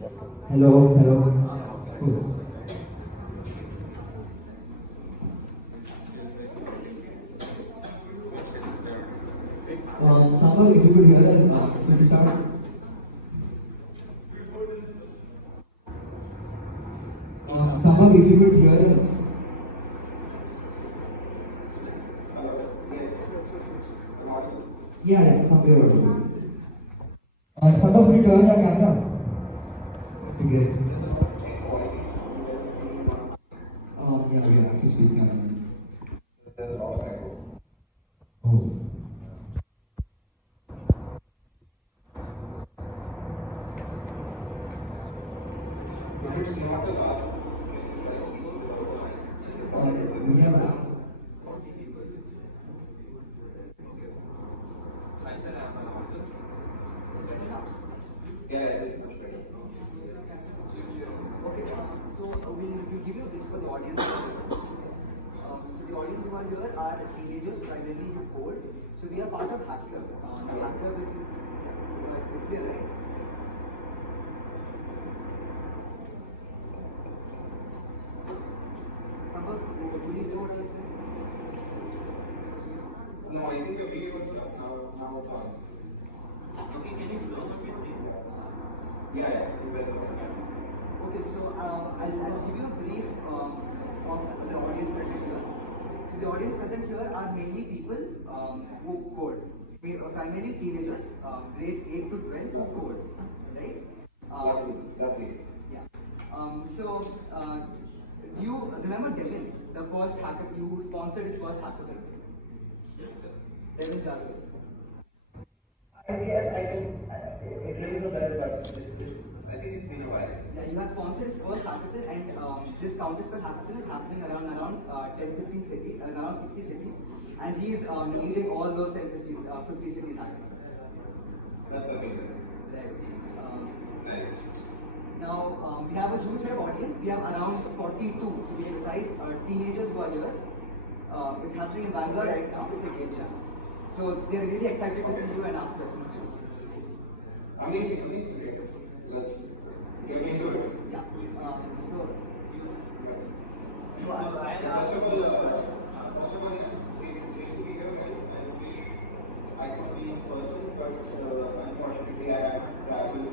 Hello, hello. Sambhav, if you could hear us, could you start? Sambhav, if you could hear us. Yeah, Sambhav. Sambhav, could you turn your camera? Okay, great. Yeah, we have to speak now. Oh. We have a we'll give you this for the audience. So the audience who are here are teenagers primarily with code. So we are part of Hack Club. The Hack Club is here, right? Sambhav, do you know what I said? No, I think the video was now it's on. Okay, can you blow what you're saying? Yeah, it's better. Okay, so I'll give you a brief of the audience present here. So the audience present here are mainly people who code, primarily teenagers, grades 8 to 12 who code, right? Lovely. Yeah. So do you remember Devin, the first hackathon, you sponsored his first hackathon? Devin Jarvis. I can. It rings a bell, but I think it's been a while. Yeah, you have sponsored his first hackathon, and this Counterspell hackathon is happening around 10-15 cities, around 60 cities, and he is leading all those 50 cities hackathons. That's okay. Right. Nice. Now we have a huge set of audience. We have around 42 to be precise teenagers who are here. It's happening in Bangalore right now. It's a game jam. So they're really excited to see you and ask questions to you. Amazing. Let's get into it. Yeah. So First of all, it's great to be here. I could be in person, but unfortunately I had to travel.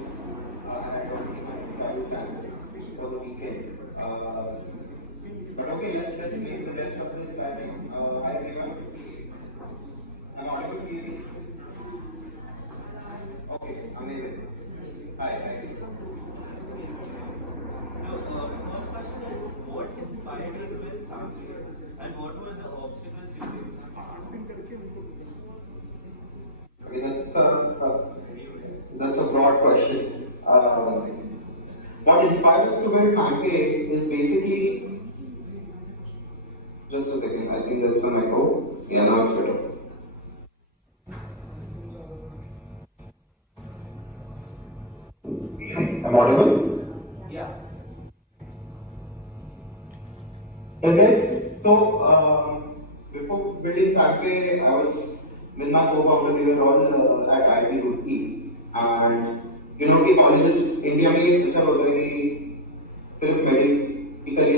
I had already my travel plans for the weekend. But okay, let's make the best of this time. Hi everyone. I'm audible, please. Okay, amazing. Hi. So, first question is, what inspired you to build family, and what were the obstacles you faced? Okay, that's a broad question. What inspires us to build Pancake is basically, just a second, I think there's some echo. Yeah, now it's better. I'm audible? Yeah. Okay, so before building Pancake, I was with my co-founder, we were all at IIT Roorkee, and you know, the colleges India में ये सब होता है कि सिर्फ medical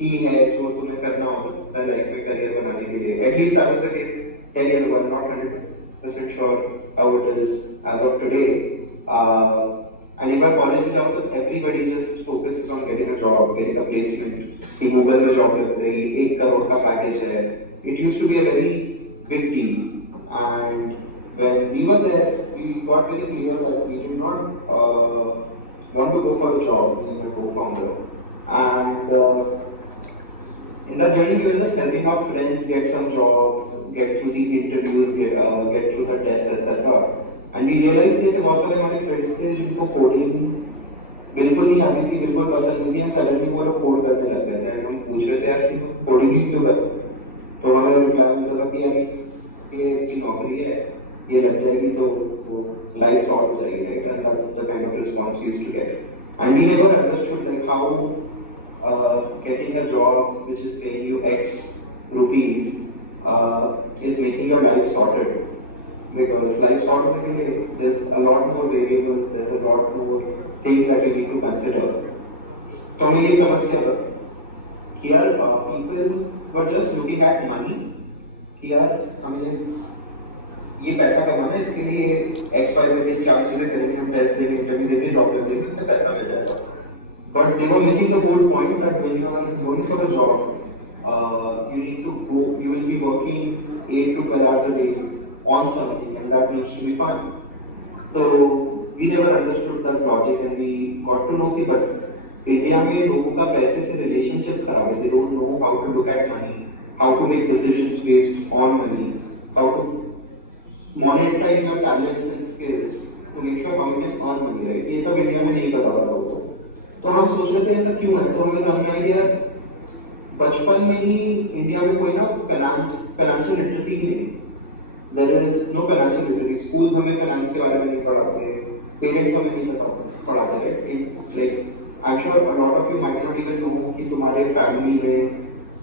ही है जो तुम्हें करना होता है लाइफ में करियर बनाने के लिए. At least that was the case 10 years ago. I'm not 100% sure how it is as of today. And in my college में also everybody just focuses on getting a job, getting a placement. कि Google में job लग गई, 1 crore का package है. It used to be a very big deal. And when we were there, we got very clear that we did not want to go for a job, me and my co-founder. And in that journey, we were just helping our friends get some job, get through the interviews, get through the tests, etc. And we realized कि बहुत सारे हमारे friends थे जिनको coding बिल्कुल नहीं आती थी, बिल्कुल पसंद नहीं थी, हम सडनली वो लोग कोड करने लग गए थे. हम पूछ रहे थे यार कि कोडिंग ही क्यों करते? तो हमारा रिप्लाई मिलता था कि यार ये नौकरी है, ये लग जाएगी तो वो लाइफ सॉर्ट हो जाएगी, right? And that's the kind of response we used to get. And we never understood like how getting a job which is paying you X rupees is making your life sorted. Because life sorted, there's a lot more variables, there's a lot more things that you need to consider. तो मैं ये समझ गया कि यार people were just looking at money कि यार हमें ये पैसा कमाना है, इसके लिए XYZ के चार चीजें करेंगे, हम टेस्ट देंगे, इंटरव्यू देंगे, जॉब देंगे, इससे पैसा मिल जाएगा. But they were missing the whole point that when you are going for a job, you need to go, you will be working 8 to 12 hours a day on something, and that needs to be fun. So we never understood that logic, and we got to know that India में लोगों का पैसे से relationship खराब है. They don't know how to look at money, how to make decisions based on money, how to monetize your talents and skills to make sure how you can earn money, right? ये सब India में नहीं पता होता लोगों को. तो हम सोच रहे थे ऐसा क्यों है, तो हमें समझ में आया बचपन में ही इंडिया में कोई ना फाइनेंशियल लिटरेसी ही नहीं. There is no financial literacy. School हमें फाइनेंस के बारे में नहीं पढ़ाते, पेरेंट्स हमें नहीं पढ़ाते, right? Like I am sure a lot of you might not even know कि तुम्हारे फैमिली में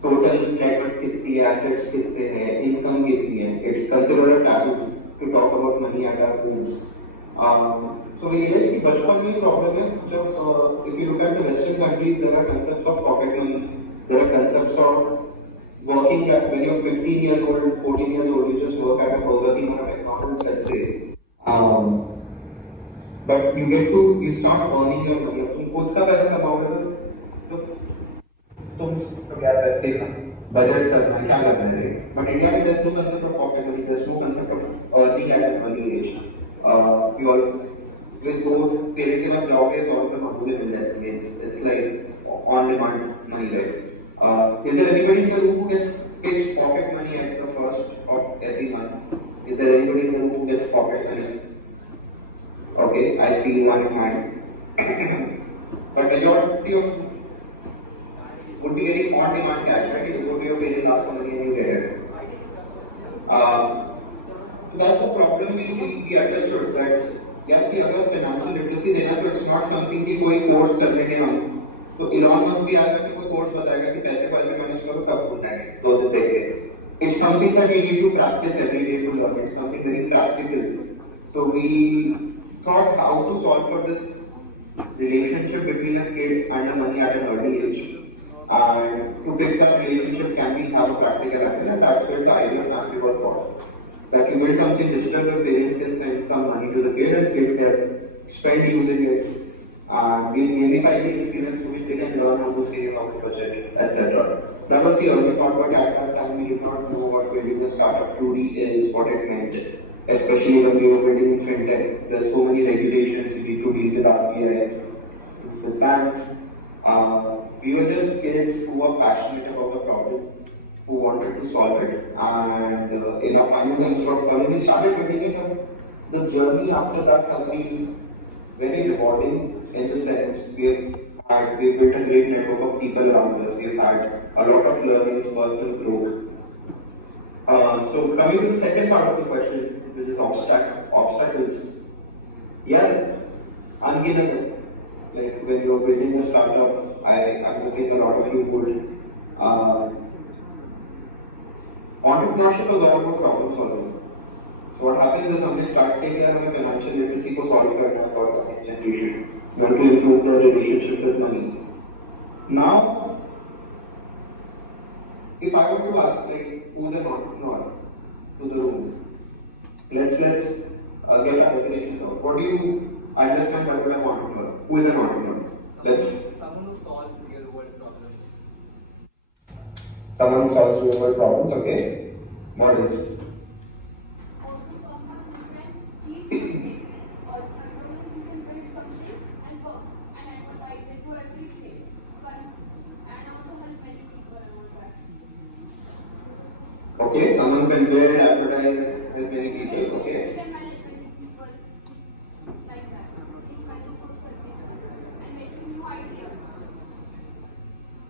टोटल नेट वर्थ कितनी है, एसेट्स कितने हैं, इनकम कितनी है. It's considered a taboo to talk about money at our homes. So we realized कि बचपन में प्रॉब्लम है. जब if you look at the Western countries, there are concepts of pocket money, there are concepts of working at when you're 15 years old, 14 years old, you just work at a Burger King or a McDonald's, let's say. But you start earning your money. तुम खुद का पैसा कमाओगे तो तुम क्या पैसे का budget करना क्या करना है. But India में there's no concept of pocket money, there's no concept of earning at an early age. You all with both parents के पास जाओगे तो आपको मामूली मिल जाती है. It's like on demand money, right? Is there anybody in the room who gets pocket money at the first of every month? Is there anybody in the room who gets pocket money? Okay, I see one hand. But majority of would be getting on demand cash, right? You go to your parents, ask for money and you get it. So that's the problem we understood that यार कि अगर financial literacy देना तो it's not something कि कोई course कर लेंगे हम. तो इलॉन मस्क भी आएगा कि कोई कोर्स बताएगा कि पैसे को ऐसे मैनेज करो, सब हो जाएगा 2 दिन देखे. It's something that we need to practise every day to learn. It's something very practical. So we thought how to solve for this relationship between a kid and a money at an early age. And to fix that relationship, can we have a practical action? And that's where the idea of family was born. That you build something digital where parents can send some money to the kid and kid can spend using it. And we gamify the experience to which they can learn how to save, how to budget, etc. That was the early thought, but at that time we did not know what building a startup truly is, what it meant. Especially when we were building in fintech, there's so many regulations, you need to deal with RBI, with banks. We were just kids who were passionate about the problem, who wanted to solve it, and in our finance and sort of when we started building it, the journey after that has been very rewarding in the sense we've built a great network of people around us, we've had a lot of learnings, personal growth. So coming to the second part of the question, which is obstacles. Yeah, ungiven. Like when you're building a startup, I'm think a lot of you would. Entrepreneurship is all about problem solving. So what happens is something start taking care of financial literacy को solve करना for institution. You want to improve the relationship with money. Now, if I were to ask like who's an entrepreneur to the room, let's get a definition of what do you understand by an entrepreneur? Who is an entrepreneur? Someone who solves real world problems. Someone who solves real world problems, okay. Models. Also someone who can teach something or you can build something and advertise it to everything. And also help many people around that. Okay, someone can build and advertise with many people, okay. You can manage many people like that. He's managing for services and making new ideas.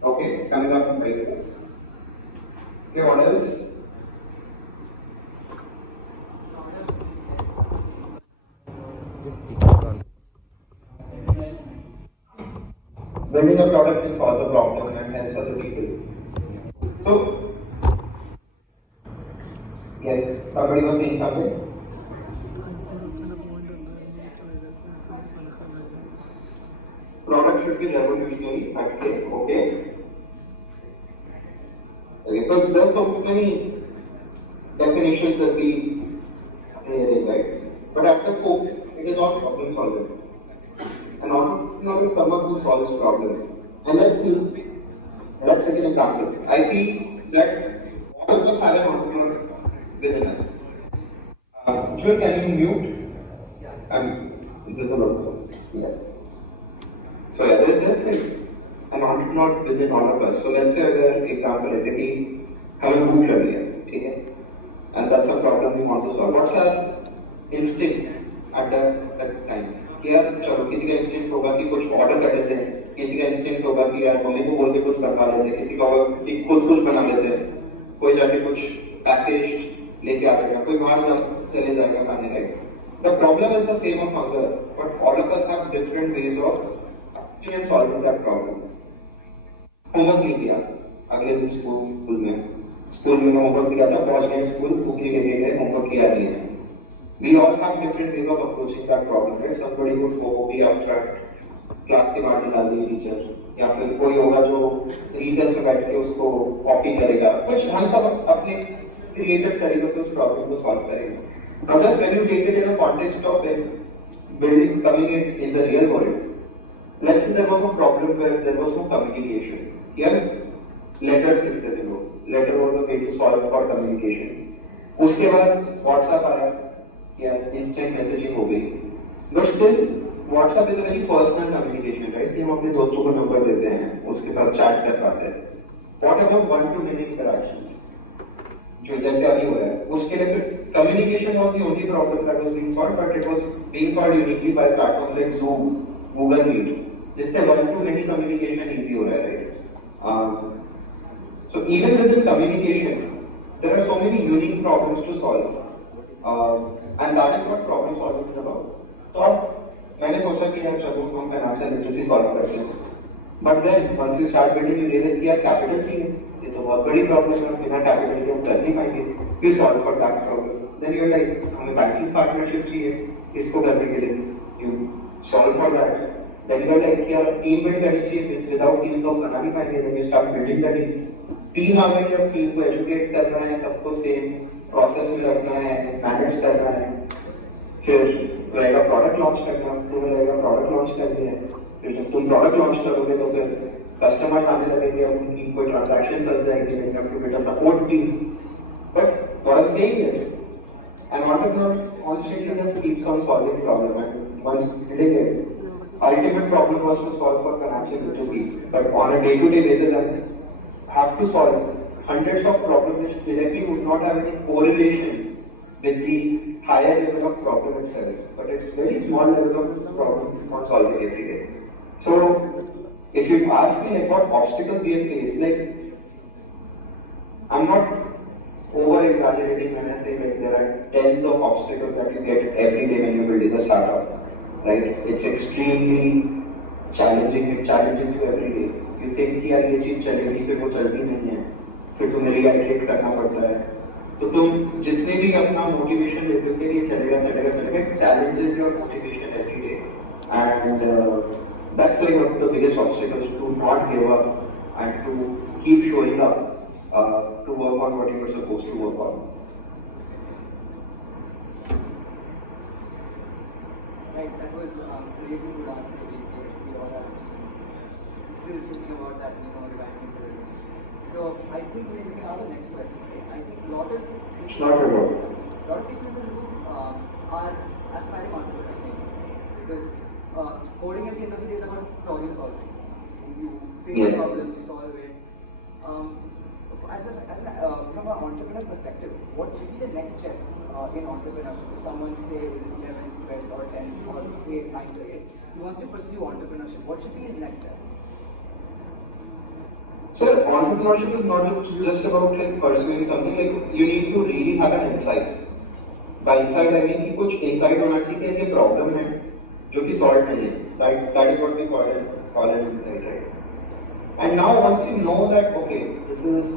Okay, coming up from ideas. Okay, what else? Building a product can solve the problem and helps other people. So, yes, somebody was saying something? Product should be revolutionary. Okay. Okay, so there's so many definitions that we really like. But at the core, it is not problem solving. An entrepreneur is someone who solves problems. And let's take an example. I see that all of us have an entrepreneur within us. Joel, can you mute? There's a lot. Yeah. So yeah, there's an entrepreneur within all of us. So let's say for example, like we have a book okay? And that's a problem we want to solve. What's our instinct at that time? यार चलो किसी का instinct होगा कि कुछ order कर लेते हैं, किसी का इंस्टिंक्ट होगा कि यार मम्मी को बोल के कुछ बनवा लेते हैं, किसी का होगा कि खुद कुछ बना लेते हैं, कोई जाके कुछ पैकेज लेके आ जाएगा, कोई बाहर चले जाएगा खाने का. The problem is the same of hunger, but all of us have different ways of solving that problem. Homework नहीं किया अगले दिन स्कूल में होमवर्क किया था, पहुंच गए स्कूल, बुक लेके गए, होमवर्क किया नहीं है. We all have different ways of approaching that problem. Right? Somebody would go be abstract, class के बाहर निकाल देंगे टीचर, या फिर कोई होगा जो रीजर्स में बैठ के उसको कॉपी करेगा. कुछ हम सब अपने क्रिएटिव तरीके से उस प्रॉब्लम को सॉल्व करेंगे. Now just when you take it in a context of building coming in the real world, let's say there was a problem where there was no communication. Here, letters लिखते थे लोग. Letter was a way to solve for communication. उसके बाद WhatsApp आया, या instant messaging हो गई. But still, WhatsApp is a very personal communication, right? हम अपने दोस्तों को नंबर देते हैं, उसके साथ चैट कर पाते हैं. What about one-to-many interactions? जो जैसे अभी हो रहा है, उसके लिए communication was the only problem that was being solved, but it was being solved uniquely by platforms like Zoom, Google Meet. जिससे one-to-many communication easy हो रहा है, right? So even within communication, there are so many unique problems to solve. And that is what problem solving is about. तो मैंने सोचा कि यार चलो हम फाइनेंशियल लिटरेसी सॉल्व करते हैं. But then once you start building you realise कि यार कैपिटल चाहिए, ये तो बहुत बड़ी प्रॉब्लम है, बिना कैपिटल के हम कर नहीं पाएंगे. You solve for that problem. Then you are like हमें बैंकिंग पार्टनरशिप चाहिए इसको करने के लिए, you solve for that. Then you are like यार टीम बिल्ड करनी चाहिए, विदाउट टीम तो बना नहीं पाएंगे. Then you start building that team. आ गई, अब टीम को एजुकेट करना है, सबको सेम प्रोसेस में रखना है, मैनेज करना है. फिर रहेगा प्रोडक्ट लॉन्च करना, तुम्हें रहेगा प्रोडक्ट लॉन्च करनी है. फिर जब तुम प्रोडक्ट लॉन्च करोगे तो फिर कस्टमर आने लगेंगे, उनकी कोई ट्रांजैक्शन चल जाएगी, you have to get a support team. But what I'm saying is, an entrepreneur constantly just keeps on solving problem, and once building it, ultimate problem was to solve for financial literacy. But on a day-to-day basis, I have to solve hundreds of problems which directly would not have any correlation with the higher level of problem itself, but it's very small level of problem not solving every day. So if you ask me like what obstacles we have faced, like I'm not over exaggerating when I say like there are tens of obstacles that you get every day when you're building a startup, right? It's extremely challenging. It challenges you every day. You think कि यार ये चीज चलेगी, फिर वो चलती नहीं है, फिर तुम्हें रिएक्ट करना पड़ता है. तो तुम जितने भी अपना मोटिवेशन लेते हो कि ये चलेगा, challenges your motivation every day, and that's like one of the biggest obstacles, to not give up and to keep showing up to work on what you are supposed to work on. Right, that was really good answer. We all are still thinking about that, regarding the. So I think we can have the next question. I think a lot of people in the room are aspiring entrepreneurs, because coding at the end of the day is about problem solving. You face a problem, you solve it. From an entrepreneur perspective, what should be the next step in entrepreneurship? If someone say is 11, 12 or 10 or 8, 9 to 8, he wants to pursue entrepreneurship, what should be his next step? So entrepreneurship is not just about like pursuing something. Like you need to really have an insight. By insight I mean कि कुछ insight होना चाहिए कि problem है जो कि solve नहीं है. That is what we call an insight, right? And now once you know that okay, this is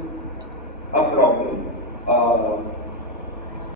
a problem,